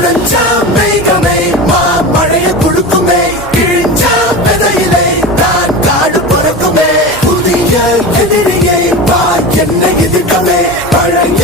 முழஞ்சா மேகமே மழைய குடுக்குமே கிழிஞ்சா விதையிலே நான் காடு பிறக்குமே புதிய எதிரியை வா என்னை எதிர்க்கமே பழைய